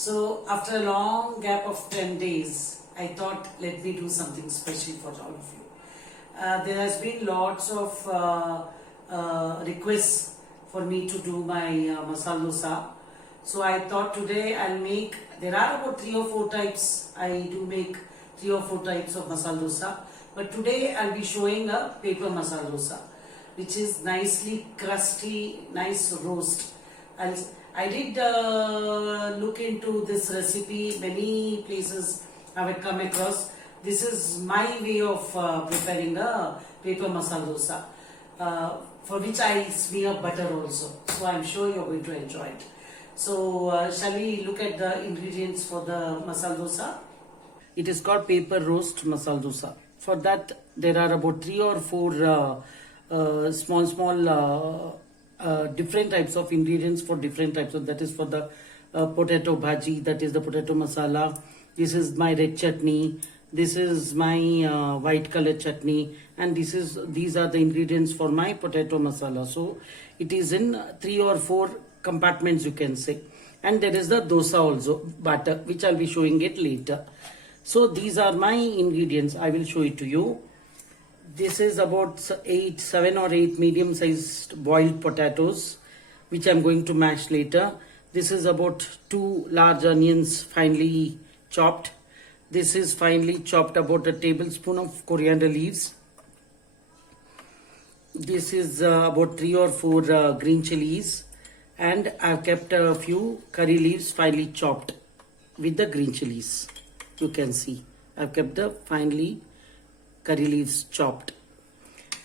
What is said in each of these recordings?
So after a long gap of 10 days, I thought let me do something special for all of you. There has been lots of requests for me to do my masala dosa. So I thought today I'll make, there are about 3 or 4 types, I do make 3 or 4 types of masala dosa. But today I'll be showing a paper masala dosa, which is nicely crusty, nice roast. I did look into this recipe, many places I have come across. This is my way of preparing a paper masala dosa, for which I smear butter also. So I'm sure you're going to enjoy it. So shall we look at the ingredients for the masala dosa? It is called paper roast masala dosa. For that there are about 3 or 4 small different types of ingredients for different types of, that is for the potato bhaji, that is the potato masala. This is my red chutney, this is my white color chutney, and these are the ingredients for my potato masala. So it is in 3 or 4 compartments, you can say. And there is the dosa also, batter, which I'll be showing it later. So these are my ingredients. I will show it to you. This is about 7 or 8 medium sized boiled potatoes, which I'm going to mash later. This is about 2 large onions finely chopped. This is finely chopped about a tablespoon of coriander leaves. This is about 3 or 4 green chilies, and I've kept a few curry leaves finely chopped with the green chilies. You can see I've kept the finely curry leaves chopped,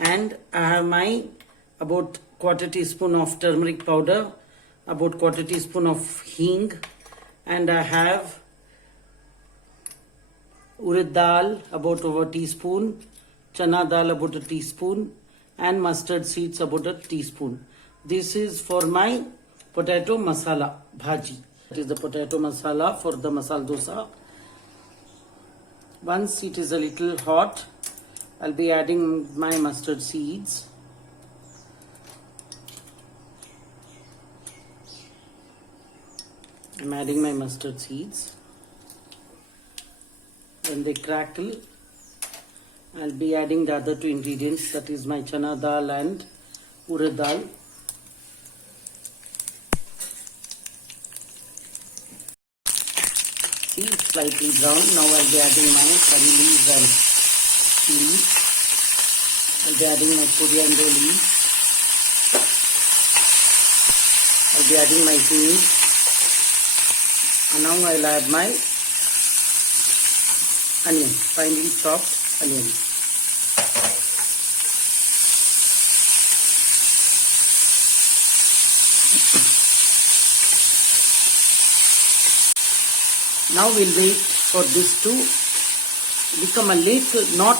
and I have my about quarter teaspoon of turmeric powder, about quarter teaspoon of hing, and I have urad dal about over a teaspoon, chana dal about a teaspoon, and mustard seeds about a teaspoon. This is for my potato masala bhaji. That is the potato masala for the masala dosa. Once it is a little hot, I'll be adding my mustard seeds. I'm adding my mustard seeds. When they crackle, I'll be adding the other 2 ingredients, that is my chana dal and urad dal. See, it's slightly brown. Now I'll be adding my curry leaves and chilies. I'll be adding my coriander leaves. I'll be adding my hing. And now I'll add my onion, finely chopped onions. Now we'll wait for this to become a little, not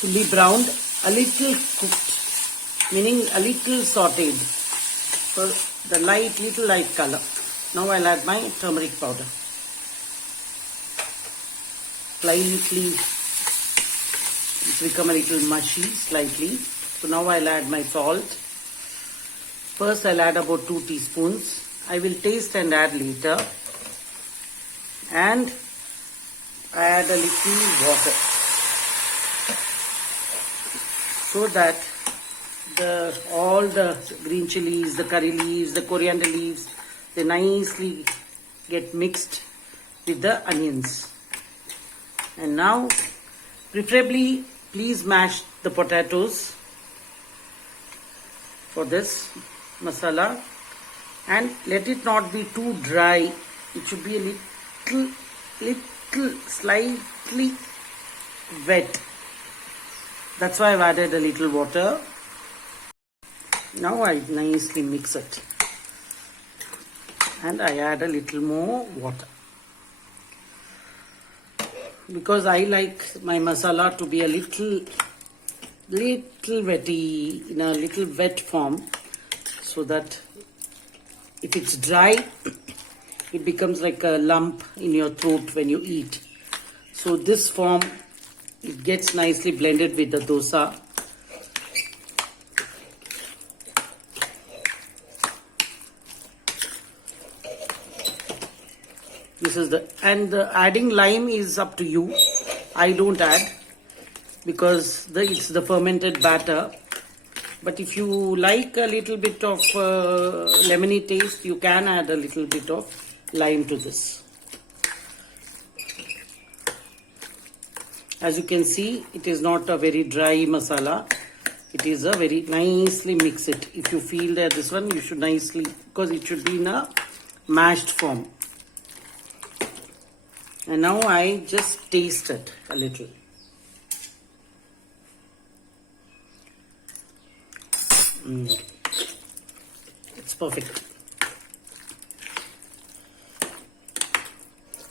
fully browned, a little cooked, meaning a little sauteed, for the little light color. Now I'll add my turmeric powder. Slightly, it's become a little mushy, slightly. So now I'll add my salt. First I'll add about 2 teaspoons. I will taste and add later. And add a little water, so that all the green chilies, the curry leaves, the coriander leaves, they nicely get mixed with the onions. And now, preferably, please mash the potatoes for this masala, and let it not be too dry. It should be a little slightly wet. That's why I've added a little water. Now I nicely mix it, and I add a little more water, because I like my masala to be a little wetty, in a little wet form, so that if it's dry, it becomes like a lump in your throat when you eat. So this form, it gets nicely blended with the dosa. This is the adding lime is up to you. I don't add because it's the fermented batter. But if you like a little bit of lemony taste, you can add a little bit of lime to this. As you can see, it is not a very dry masala. It is a very nicely mix it. If you feel that this one, you should nicely, because it should be in a mashed form. And now I just taste it a little. It's perfect.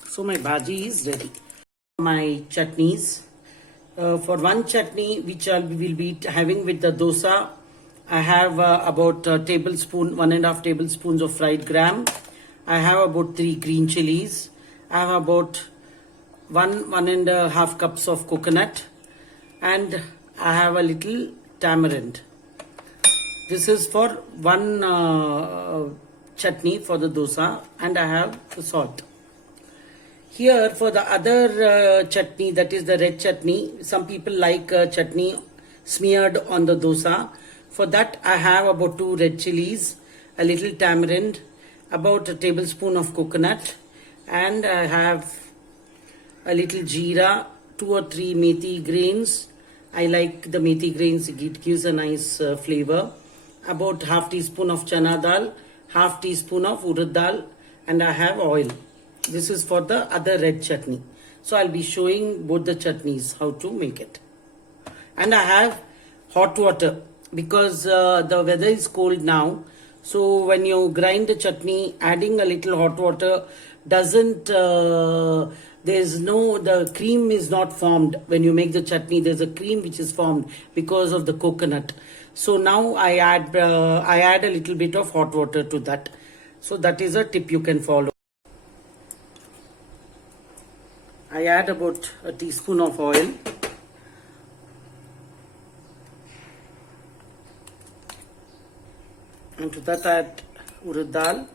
So my bhaji is ready. My chutneys. For one chutney which I will be having with the dosa, I have about a tablespoon, 1.5 tablespoons of fried gram. I have about 3 green chilies. I have about 1.5 cups of coconut, and I have a little tamarind. This is for one chutney for the dosa, and I have the salt. Here for the other chutney, that is the red chutney, some people like chutney smeared on the dosa. For that I have about 2 red chilies, a little tamarind, about a tablespoon of coconut, and I have a little jeera, 2 or 3 methi grains. I like the methi grains, it gives a nice flavor. About half teaspoon of chana dal, half teaspoon of urad dal, and I have oil. This is for the other red chutney. So I'll be showing both the chutneys how to make it. And I have hot water because the weather is cold now. So when you grind the chutney, adding a little hot water doesn't, the cream is not formed. When you make the chutney, there's a cream which is formed because of the coconut. So now I add a little bit of hot water to that. So that is a tip you can follow. I add about a teaspoon of oil. And to that I add urad dal.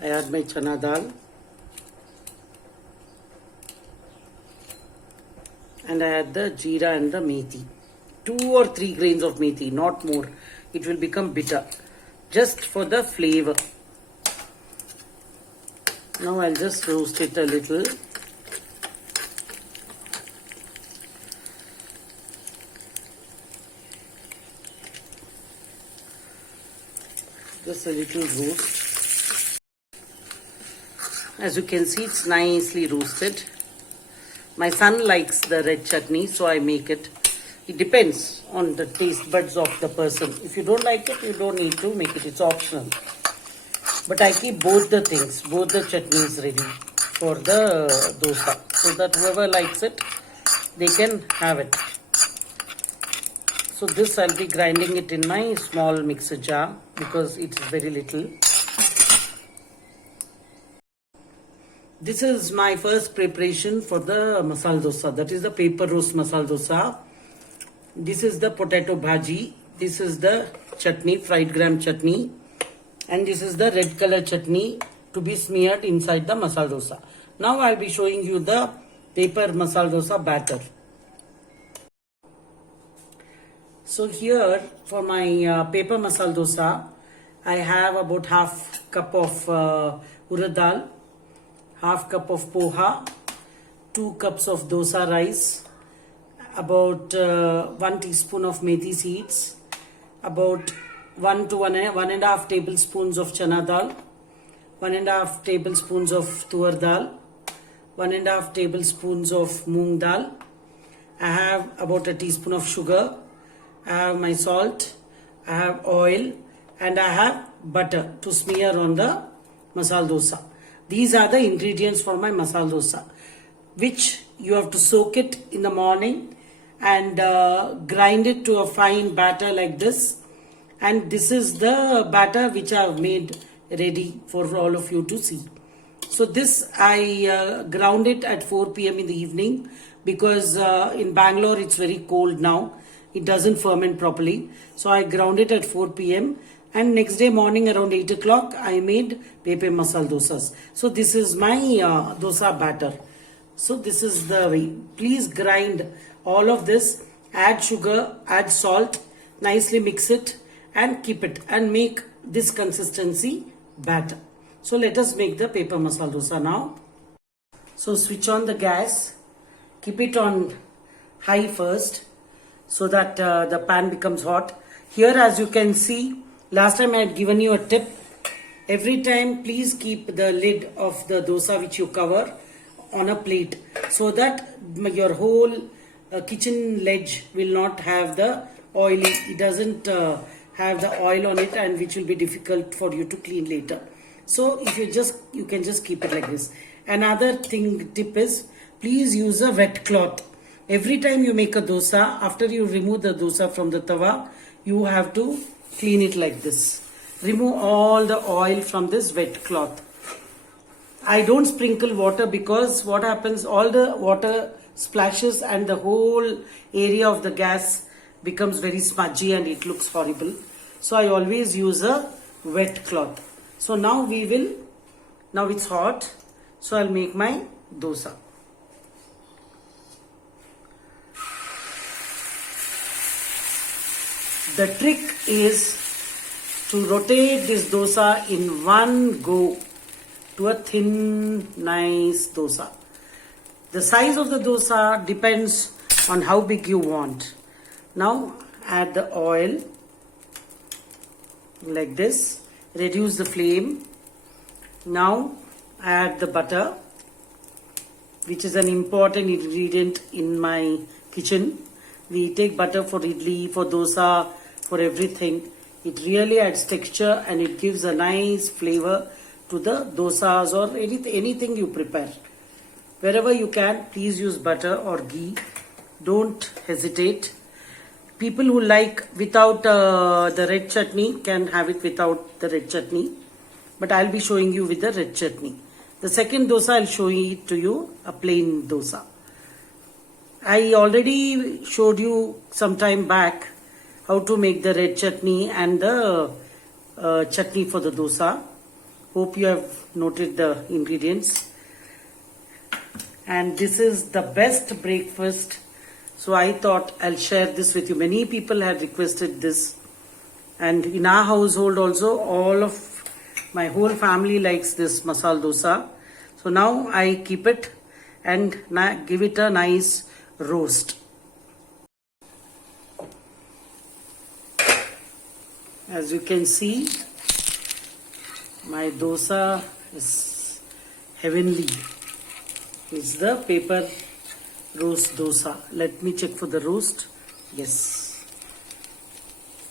I add my chana dal. And I add the jeera and the methi. 2 or 3 grains of methi, not more. It will become bitter. Just for the flavor. Now I'll just roast it a little. Just a little roast. As you can see, it's nicely roasted. My son likes the red chutney, so I make it. It depends on the taste buds of the person. If you don't like it, you don't need to make it. It's optional. But I keep both the things, both the chutneys ready for the dosa. So that whoever likes it, they can have it. So this I'll be grinding it in my small mixer jar because it is very little. This is my first preparation for the masala dosa. That is the paper roast masala dosa. This is the potato bhaji. This is the chutney, fried gram chutney. And this is the red color chutney to be smeared inside the masala dosa. Now I'll be showing you the paper masala dosa batter. So here for my paper masala dosa, I have about half cup of urad dal, half cup of poha, 2 cups of dosa rice, about 1 teaspoon of methi seeds, about 1 to 1.5 tablespoons of chana dal, 1.5 tablespoons of tuar dal, 1.5 tablespoons of moong dal. I have about a teaspoon of sugar. I have my salt. I have oil, and I have butter to smear on the masala dosa. These are the ingredients for my masala dosa, which you have to soak it in the morning and grind it to a fine batter like this. And this is the batter which I have made ready for all of you to see. So this I ground it at 4 p.m. in the evening because in Bangalore it's very cold now. It doesn't ferment properly. So I ground it at 4 p.m. And next day morning around 8 o'clock, I made pepe masala dosas. So this is my dosa batter. So this is the way. Please grind all of this, add sugar, add salt, nicely mix it and keep it and make this consistency batter. So let us make the pepe masala dosa now. So switch on the gas, keep it on high first so that the pan becomes hot. Here as you can see, last time I had given you a tip. Every time please keep the lid of the dosa which you cover on a plate so that your whole kitchen ledge will not have the oily, it doesn't have the oil on it and which will be difficult for you to clean later. So if you can just keep it like this. Another tip is please use a wet cloth. Every time you make a dosa, after you remove the dosa from the tawa, you have to clean it like this. Remove all the oil from this wet cloth. I don't sprinkle water because what happens, all the water splashes and the whole area of the gas becomes very smudgy and it looks horrible. So I always use a wet cloth. So now now it's hot. So I'll make my dosa. The trick is to rotate this dosa in one go to a thin, nice dosa. The size of the dosa depends on how big you want. Now add the oil like this. Reduce the flame. Now add the butter, which is an important ingredient in my kitchen. We take butter for idli, for dosa, for everything. It really adds texture and it gives a nice flavor to the dosas or anything you prepare. Wherever you can, please use butter or ghee. Don't hesitate. People who like without the red chutney can have it without the red chutney. But I'll be showing you with the red chutney. The second dosa I'll show it to you, a plain dosa. I already showed you some time back how to make the red chutney and the chutney for the dosa. Hope you have noted the ingredients. And this is the best breakfast. So I thought I'll share this with you. Many people had requested this. And in our household also, my whole family likes this masala dosa. So now I keep it and give it a nice roast. As you can see, my dosa is heavenly. It's the paper roast dosa. Let me check for the roast. Yes,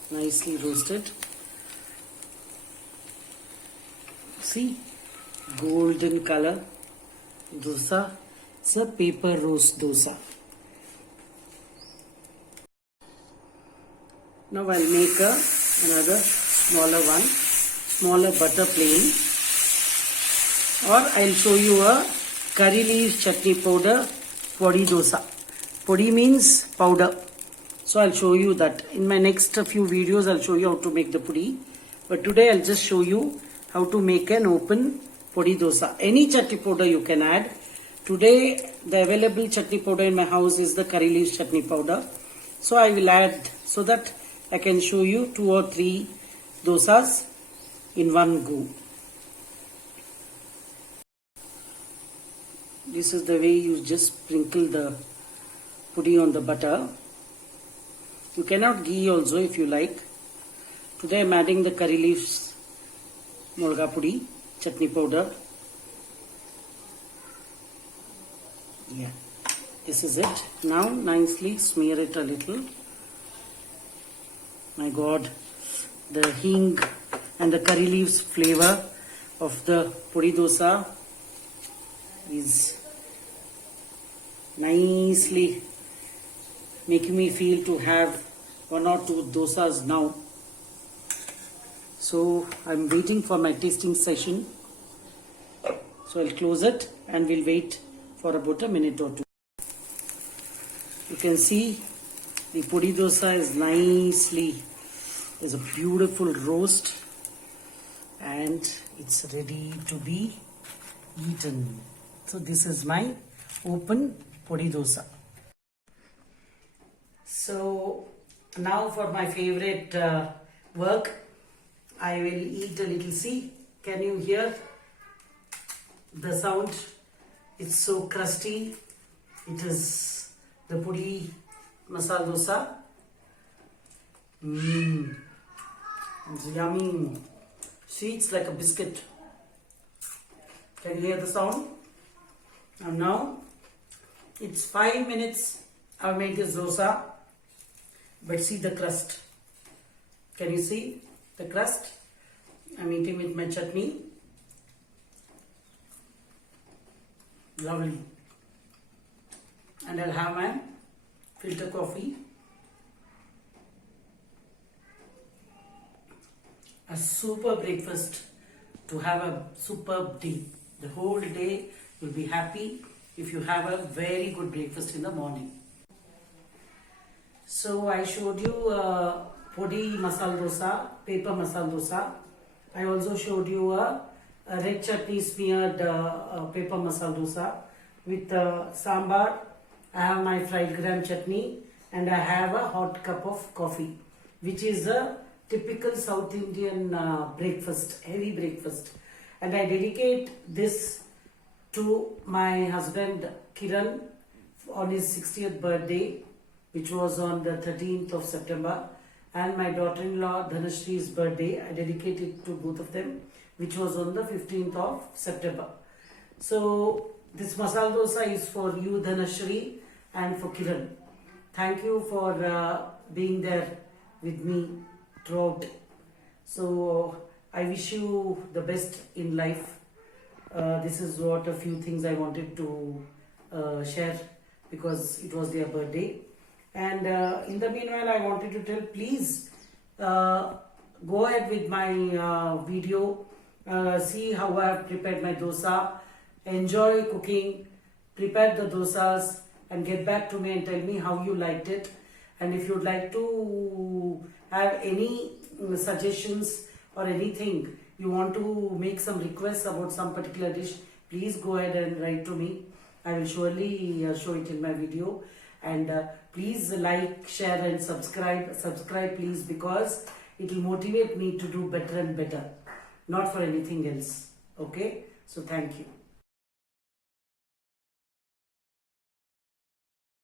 nicely roasted. See, golden color dosa. It's a paper roast dosa. Now I'll make another smaller butter plain, or I'll show you a curry leaf chutney powder podi dosa. Podi means powder. So I'll show you that. In my next few videos I'll show you how to make the podi. But today I'll just show you how to make an open podi dosa. Any chutney powder you can add. Today the available chutney powder in my house is the curry leaf chutney powder. So I will add so that I can show you 2 or 3 dosas in one go. This is the way you just sprinkle the pudi on the butter. You cannot ghee also if you like. Today I am adding the curry leaves molga pudi, chutney powder. Yeah, this is it. Now nicely smear it a little. My God, the hing and the curry leaves flavor of the podi dosa is nicely making me feel to have 1 or 2 dosas now. So I'm waiting for my tasting session. So I'll close it and we'll wait for about a minute or 2. You can see the podi dosa is nicely is a beautiful roast and it's ready to be eaten. So this is my open podi dosa. So now for my favorite work, I will eat a little. See, can you hear the sound? It's so crusty. It is the podi masala dosa. It's yummy. See, it's like a biscuit. Can you hear the sound? And now it's 5 minutes I've made this dosa, but see the crust. Can you see the crust? I'm eating with my chutney. Lovely. And I'll have my filter coffee. A super breakfast to have a superb day. The whole day you'll be happy if you have a very good breakfast in the morning. So I showed you podi masala dosa, paper masala dosa. I also showed you a red chutney smeared paper masala dosa with sambar. I have my fried gram chutney and I have a hot cup of coffee, which is a typical South Indian breakfast, heavy breakfast. And I dedicate this to my husband Kiran on his 60th birthday, which was on the 13th of September, and my daughter-in-law Dhanashree's birthday. I dedicate it to both of them, which was on the 15th of September. So this masala dosa is for you, Dhanashree, and for Kiran. Thank you for being there with me throughout. So I wish you the best in life. This is what a few things I wanted to share because it was their birthday. And in the meanwhile, I wanted to tell, please go ahead with my video. See how I have prepared my dosa. Enjoy cooking. Prepare the dosas and get back to me and tell me how you liked it. And if you'd like to have any suggestions or anything, you want to make some requests about some particular dish, please go ahead and write to me. I will surely show it in my video. And please like, share and subscribe. Subscribe please, because it will motivate me to do better and better. Not for anything else. Okay? So thank you.